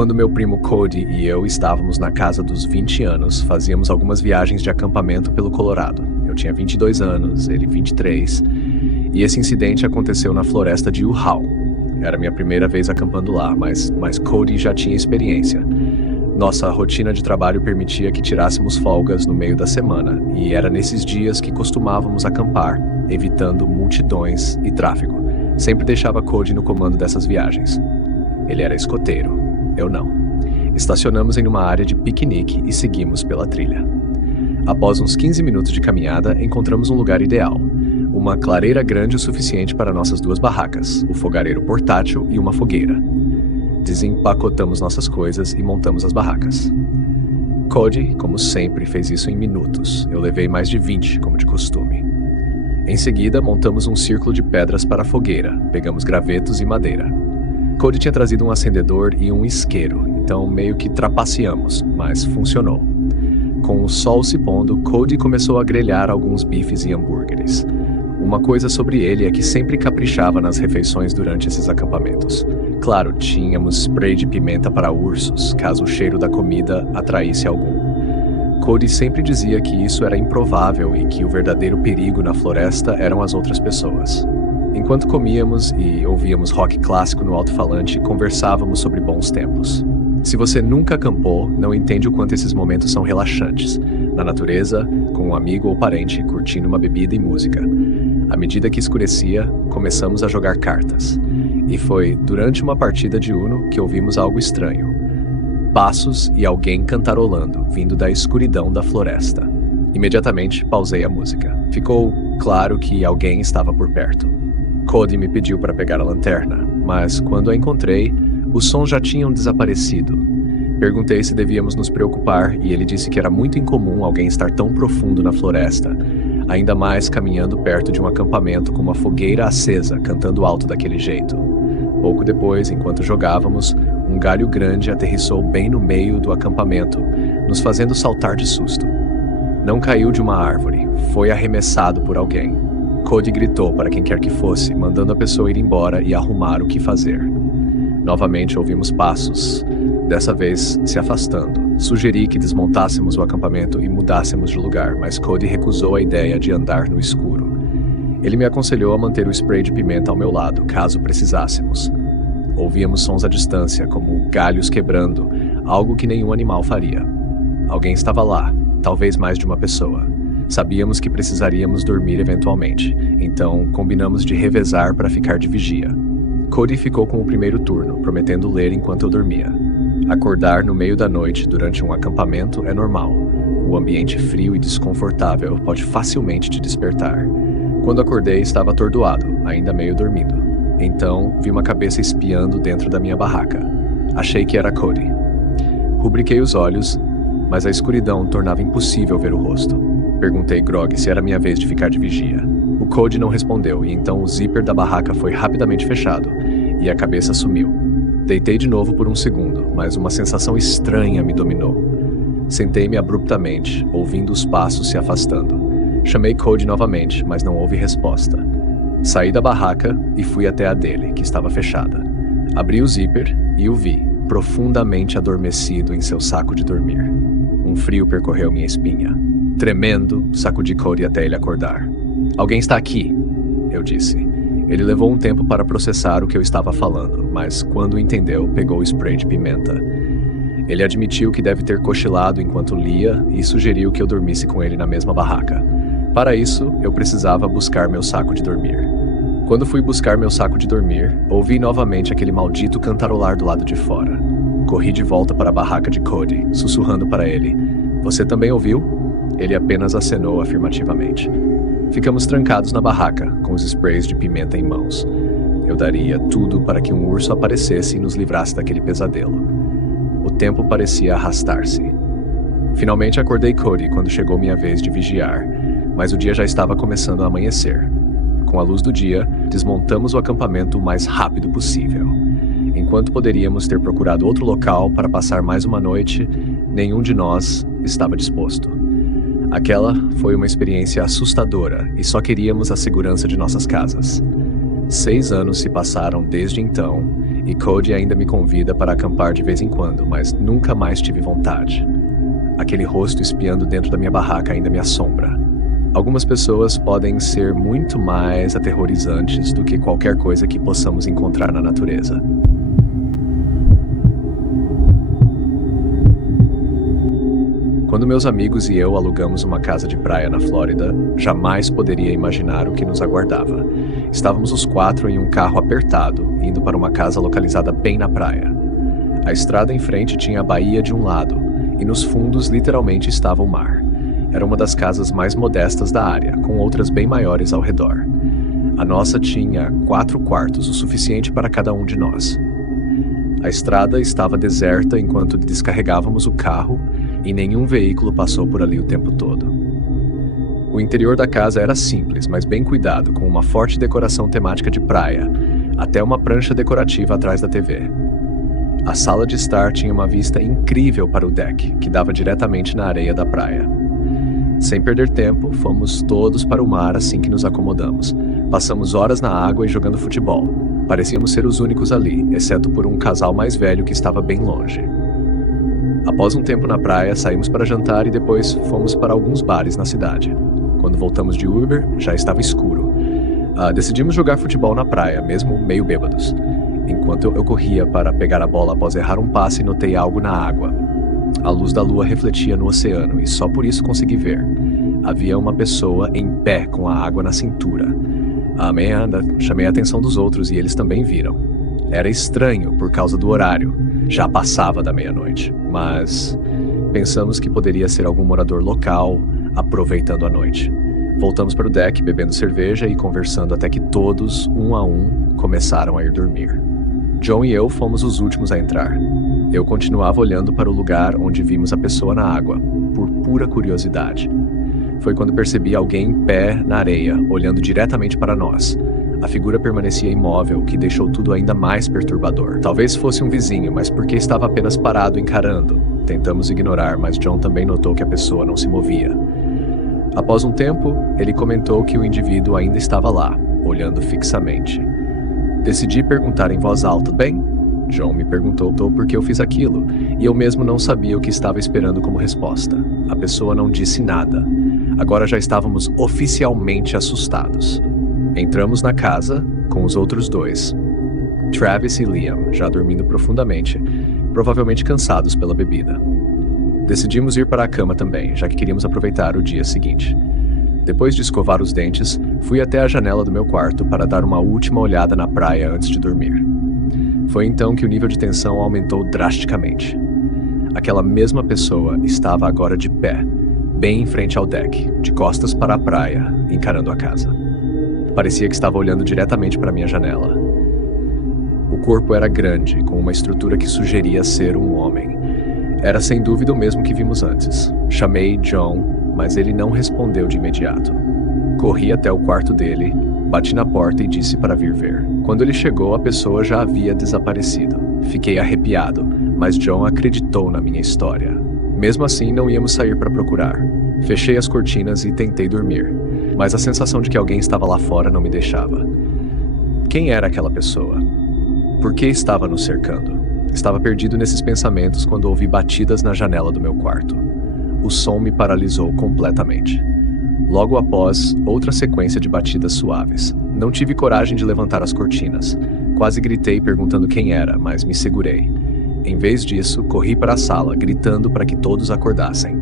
Quando meu primo Cody e eu estávamos na casa dos 20 anos, fazíamos algumas viagens de acampamento pelo Colorado. Eu tinha 22 anos, ele 23, e esse incidente aconteceu na floresta de Uhau. Era minha primeira vez acampando lá, mas Cody já tinha experiência. Nossa rotina de trabalho permitia que tirássemos folgas no meio da semana, e era nesses dias que costumávamos acampar, evitando multidões e tráfego. Sempre deixava Cody no comando dessas viagens. Ele era escoteiro, eu não. Estacionamos em uma área de piquenique e seguimos pela trilha. Após uns 15 minutos de caminhada, encontramos um lugar ideal. Uma clareira grande o suficiente para nossas 2 barracas, o fogareiro portátil e uma fogueira. Desempacotamos nossas coisas e montamos as barracas. Cody, como sempre, fez isso em minutos. Eu levei mais de 20, como de costume. Em seguida, montamos um círculo de pedras para a fogueira. Pegamos gravetos e madeira. Cody tinha trazido um acendedor e um isqueiro, então meio que trapaceamos, mas funcionou. Com o sol se pondo, Cody começou a grelhar alguns bifes e hambúrgueres. Uma coisa sobre ele é que sempre caprichava nas refeições durante esses acampamentos. Claro, tínhamos spray de pimenta para ursos, caso o cheiro da comida atraísse algum. Cody sempre dizia que isso era improvável e que o verdadeiro perigo na floresta eram as outras pessoas. Enquanto comíamos e ouvíamos rock clássico no alto-falante, conversávamos sobre bons tempos. Se você nunca acampou, não entende o quanto esses momentos são relaxantes. Na natureza, com um amigo ou parente, curtindo uma bebida e música. À medida que escurecia, começamos a jogar cartas. E foi durante uma partida de Uno que ouvimos algo estranho. Passos e alguém cantarolando, vindo da escuridão da floresta. Imediatamente, pausei a música. Ficou claro que alguém estava por perto. Cody me pediu para pegar a lanterna, mas quando a encontrei, os sons já tinham desaparecido. Perguntei se devíamos nos preocupar e ele disse que era muito incomum alguém estar tão profundo na floresta, ainda mais caminhando perto de um acampamento com uma fogueira acesa, cantando alto daquele jeito. Pouco depois, enquanto jogávamos, um galho grande aterrissou bem no meio do acampamento, nos fazendo saltar de susto. Não caiu de uma árvore, foi arremessado por alguém. Cody gritou para quem quer que fosse, mandando a pessoa ir embora e arrumar o que fazer. Novamente ouvimos passos, dessa vez se afastando. Sugeri que desmontássemos o acampamento e mudássemos de lugar, mas Cody recusou a ideia de andar no escuro. Ele me aconselhou a manter o spray de pimenta ao meu lado, caso precisássemos. Ouvíamos sons à distância, como galhos quebrando, algo que nenhum animal faria. Alguém estava lá, talvez mais de uma pessoa. Sabíamos que precisaríamos dormir eventualmente, então combinamos de revezar para ficar de vigia. Cody ficou com o primeiro turno, prometendo ler enquanto eu dormia. Acordar no meio da noite durante um acampamento é normal. O ambiente frio e desconfortável pode facilmente te despertar. Quando acordei, estava atordoado, ainda meio dormindo. Então, vi uma cabeça espiando dentro da minha barraca. Achei que era Cody. Rubriquei os olhos, mas a escuridão tornava impossível ver o rosto. Perguntei grog se era minha vez de ficar de vigia. O Cody não respondeu, e então o zíper da barraca foi rapidamente fechado, e a cabeça sumiu. Deitei de novo por um segundo, mas uma sensação estranha me dominou. Sentei-me abruptamente, ouvindo os passos se afastando. Chamei Cody novamente, mas não houve resposta. Saí da barraca e fui até a dele, que estava fechada. Abri o zíper e o vi, profundamente adormecido em seu saco de dormir. Um frio percorreu minha espinha. Tremendo, sacudi Cody até ele acordar. "Alguém está aqui", eu disse. Ele levou um tempo para processar o que eu estava falando, mas quando entendeu, pegou o spray de pimenta. Ele admitiu que deve ter cochilado enquanto lia e sugeriu que eu dormisse com ele na mesma barraca. Para isso, eu precisava buscar meu saco de dormir. Quando fui buscar meu saco de dormir, ouvi novamente aquele maldito cantarolar do lado de fora. Corri de volta para a barraca de Cody, sussurrando para ele. "Você também ouviu?" Ele apenas acenou afirmativamente. Ficamos trancados na barraca, com os sprays de pimenta em mãos. Eu daria tudo para que um urso aparecesse e nos livrasse daquele pesadelo. O tempo parecia arrastar-se. Finalmente acordei Cody quando chegou minha vez de vigiar, mas o dia já estava começando a amanhecer. Com a luz do dia, desmontamos o acampamento o mais rápido possível. Enquanto poderíamos ter procurado outro local para passar mais uma noite, nenhum de nós estava disposto. Aquela foi uma experiência assustadora e só queríamos a segurança de nossas casas. 6 anos se passaram desde então e Cody ainda me convida para acampar de vez em quando, mas nunca mais tive vontade. Aquele rosto espiando dentro da minha barraca ainda me assombra. Algumas pessoas podem ser muito mais aterrorizantes do que qualquer coisa que possamos encontrar na natureza. Quando meus amigos e eu alugamos uma casa de praia na Flórida, jamais poderia imaginar o que nos aguardava. Estávamos os 4 em um carro apertado, indo para uma casa localizada bem na praia. A estrada em frente tinha a baía de um lado, e nos fundos literalmente estava o mar. Era uma das casas mais modestas da área, com outras bem maiores ao redor. A nossa tinha 4 quartos, o suficiente para cada um de nós. A estrada estava deserta enquanto descarregávamos o carro e nenhum veículo passou por ali o tempo todo. O interior da casa era simples, mas bem cuidado, com uma forte decoração temática de praia, até uma prancha decorativa atrás da TV. A sala de estar tinha uma vista incrível para o deck, que dava diretamente na areia da praia. Sem perder tempo, fomos todos para o mar assim que nos acomodamos. Passamos horas na água e jogando futebol. Parecíamos ser os únicos ali, exceto por um casal mais velho que estava bem longe. Após um tempo na praia, saímos para jantar e depois fomos para alguns bares na cidade. Quando voltamos de Uber, já estava escuro. Decidimos jogar futebol na praia, mesmo meio bêbados. Enquanto eu corria para pegar a bola após errar um passe, notei algo na água. A luz da lua refletia no oceano e só por isso consegui ver. Havia uma pessoa em pé com a água na cintura. Chamei a atenção dos outros e eles também viram. Era estranho por causa do horário. Já passava da meia-noite, mas pensamos que poderia ser algum morador local aproveitando a noite. Voltamos para o deck bebendo cerveja e conversando até que todos, um a um, começaram a ir dormir. John e eu fomos os últimos a entrar. Eu continuava olhando para o lugar onde vimos a pessoa na água, por pura curiosidade. Foi quando percebi alguém em pé na areia, olhando diretamente para nós. A figura permanecia imóvel, o que deixou tudo ainda mais perturbador. Talvez fosse um vizinho, mas porque estava apenas parado encarando. Tentamos ignorar, mas John também notou que a pessoa não se movia. Após um tempo, ele comentou que o indivíduo ainda estava lá, olhando fixamente. Decidi perguntar em voz alta: "Bem?" John me perguntou por que eu fiz aquilo, e eu mesmo não sabia o que estava esperando como resposta. A pessoa não disse nada. Agora já estávamos oficialmente assustados. Entramos na casa com os outros 2, Travis e Liam, já dormindo profundamente, provavelmente cansados pela bebida. Decidimos ir para a cama também, já que queríamos aproveitar o dia seguinte. Depois de escovar os dentes, fui até a janela do meu quarto para dar uma última olhada na praia antes de dormir. Foi então que o nível de tensão aumentou drasticamente. Aquela mesma pessoa estava agora de pé, bem em frente ao deck, de costas para a praia, encarando a casa. Parecia que estava olhando diretamente para minha janela. O corpo era grande, com uma estrutura que sugeria ser um homem. Era sem dúvida o mesmo que vimos antes. Chamei John, mas ele não respondeu de imediato. Corri até o quarto dele, bati na porta e disse para vir ver. Quando ele chegou, a pessoa já havia desaparecido. Fiquei arrepiado, mas John acreditou na minha história. Mesmo assim, não íamos sair para procurar. Fechei as cortinas e tentei dormir, mas a sensação de que alguém estava lá fora não me deixava. Quem era aquela pessoa? Por que estava nos cercando? Estava perdido nesses pensamentos quando ouvi batidas na janela do meu quarto. O som me paralisou completamente. Logo após, outra sequência de batidas suaves. Não tive coragem de levantar as cortinas. Quase gritei perguntando quem era, mas me segurei. Em vez disso, corri para a sala, gritando para que todos acordassem.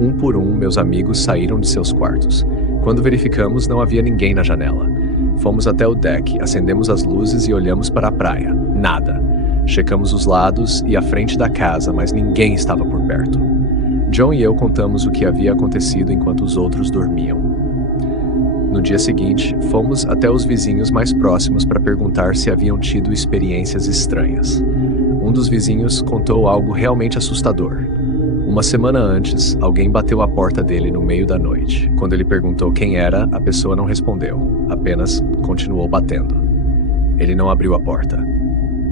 Um por um, meus amigos saíram de seus quartos. Quando verificamos, não havia ninguém na janela. Fomos até o deck, acendemos as luzes e olhamos para a praia. Nada. Checamos os lados e a frente da casa, mas ninguém estava por perto. John e eu contamos o que havia acontecido enquanto os outros dormiam. No dia seguinte, fomos até os vizinhos mais próximos para perguntar se haviam tido experiências estranhas. Um dos vizinhos contou algo realmente assustador. Uma semana antes, alguém bateu a porta dele no meio da noite. Quando ele perguntou quem era, a pessoa não respondeu, apenas continuou batendo. Ele não abriu a porta.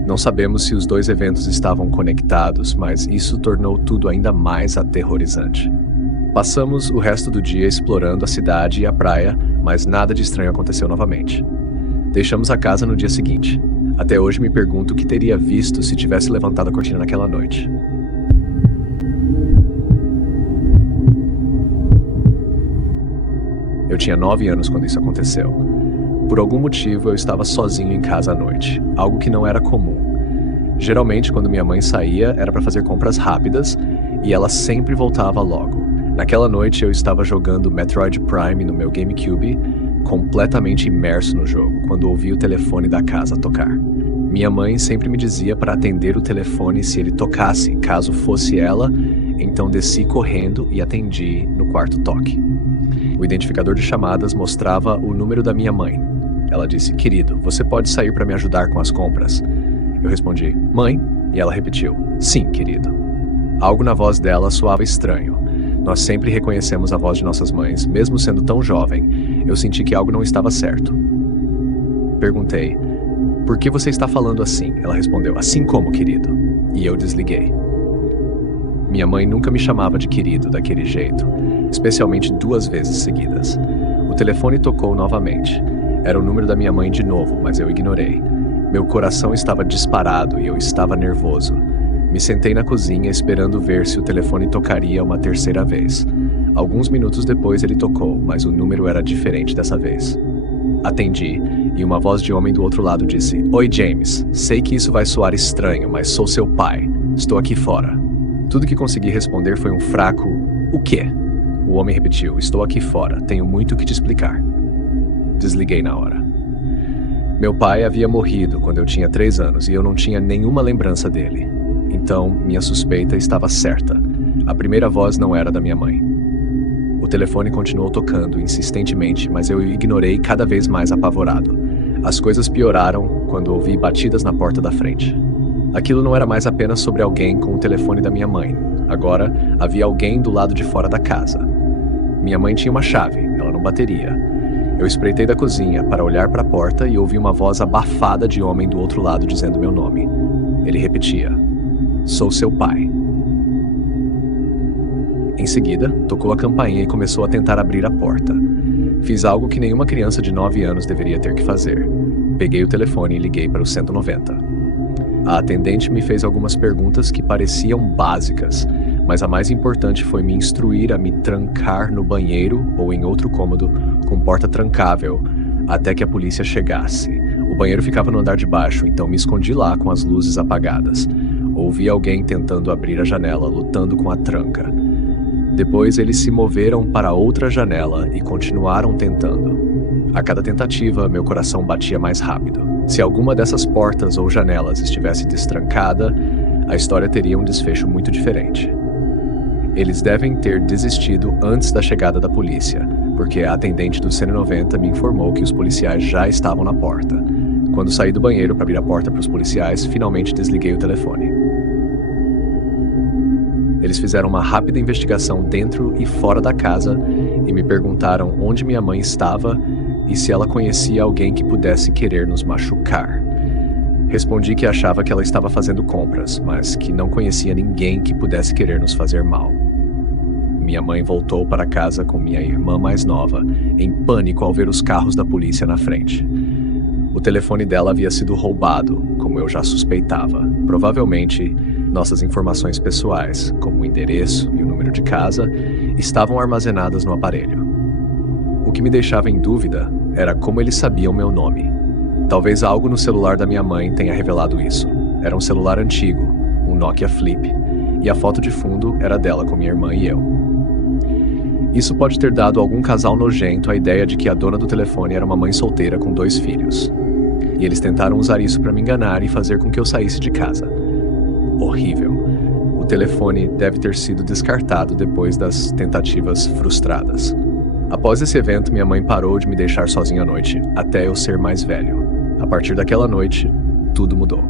Não sabemos se os 2 eventos estavam conectados, mas isso tornou tudo ainda mais aterrorizante. Passamos o resto do dia explorando a cidade e a praia, mas nada de estranho aconteceu novamente. Deixamos a casa no dia seguinte. Até hoje me pergunto o que teria visto se tivesse levantado a cortina naquela noite. Eu tinha 9 anos quando isso aconteceu. Por algum motivo, eu estava sozinho em casa à noite, algo que não era comum. Geralmente, quando minha mãe saía, era para fazer compras rápidas e ela sempre voltava logo. Naquela noite, eu estava jogando Metroid Prime no meu GameCube, completamente imerso no jogo, quando ouvi o telefone da casa tocar. Minha mãe sempre me dizia para atender o telefone se ele tocasse. Caso fosse ela, então desci correndo e atendi no quarto toque. O identificador de chamadas mostrava o número da minha mãe. Ela disse: "Querido, você pode sair para me ajudar com as compras?" Eu respondi: "Mãe?" E ela repetiu: "Sim, querido." Algo na voz dela soava estranho. Nós sempre reconhecemos a voz de nossas mães, mesmo sendo tão jovem. Eu senti que algo não estava certo. Perguntei: "Por que você está falando assim?" Ela respondeu: "Assim como, querido." E eu desliguei. Minha mãe nunca me chamava de querido daquele jeito, especialmente 2 vezes seguidas. O telefone tocou novamente. Era o número da minha mãe de novo, mas eu ignorei. Meu coração estava disparado e eu estava nervoso. Me sentei na cozinha esperando ver se o telefone tocaria uma terceira vez. Alguns minutos depois ele tocou, mas o número era diferente dessa vez. Atendi, e uma voz de homem do outro lado disse: "Oi, James. Sei que isso vai soar estranho, mas sou seu pai. Estou aqui fora." Tudo que consegui responder foi um fraco: "O quê?" O homem repetiu: "Estou aqui fora. Tenho muito o que te explicar." Desliguei na hora. Meu pai havia morrido quando eu tinha 3 anos e eu não tinha nenhuma lembrança dele. Então, minha suspeita estava certa. A primeira voz não era da minha mãe. O telefone continuou tocando insistentemente, mas eu o ignorei cada vez mais apavorado. As coisas pioraram quando ouvi batidas na porta da frente. Aquilo não era mais apenas sobre alguém com o telefone da minha mãe. Agora, havia alguém do lado de fora da casa. Minha mãe tinha uma chave, ela não bateria. Eu espreitei da cozinha para olhar para a porta e ouvi uma voz abafada de homem do outro lado dizendo meu nome. Ele repetia: "Sou seu pai." Em seguida, tocou a campainha e começou a tentar abrir a porta. Fiz algo que nenhuma criança de 9 anos deveria ter que fazer. Peguei o telefone e liguei para o 190. A atendente me fez algumas perguntas que pareciam básicas, mas a mais importante foi me instruir a me trancar no banheiro ou em outro cômodo com porta trancável até que a polícia chegasse. O banheiro ficava no andar de baixo, então me escondi lá com as luzes apagadas. Ouvi alguém tentando abrir a janela, lutando com a tranca. Depois eles se moveram para outra janela e continuaram tentando. A cada tentativa, meu coração batia mais rápido. Se alguma dessas portas ou janelas estivesse destrancada, a história teria um desfecho muito diferente. Eles devem ter desistido antes da chegada da polícia, porque a atendente do 190 me informou que os policiais já estavam na porta. Quando saí do banheiro para abrir a porta para os policiais, finalmente desliguei o telefone. Eles fizeram uma rápida investigação dentro e fora da casa e me perguntaram onde minha mãe estava e se ela conhecia alguém que pudesse querer nos machucar. Respondi que achava que ela estava fazendo compras, mas que não conhecia ninguém que pudesse querer nos fazer mal. Minha mãe voltou para casa com minha irmã mais nova, em pânico ao ver os carros da polícia na frente. O telefone dela havia sido roubado, como eu já suspeitava. Provavelmente, nossas informações pessoais, como o endereço e o número de casa, estavam armazenadas no aparelho. O que me deixava em dúvida era como eles sabiam meu nome. Talvez algo no celular da minha mãe tenha revelado isso. Era um celular antigo, um Nokia Flip, e a foto de fundo era dela com minha irmã e eu. Isso pode ter dado a algum casal nojento a ideia de que a dona do telefone era uma mãe solteira com 2 filhos. E eles tentaram usar isso para me enganar e fazer com que eu saísse de casa. Horrível. O telefone deve ter sido descartado depois das tentativas frustradas. Após esse evento, minha mãe parou de me deixar sozinha à noite, até eu ser mais velho. A partir daquela noite, tudo mudou.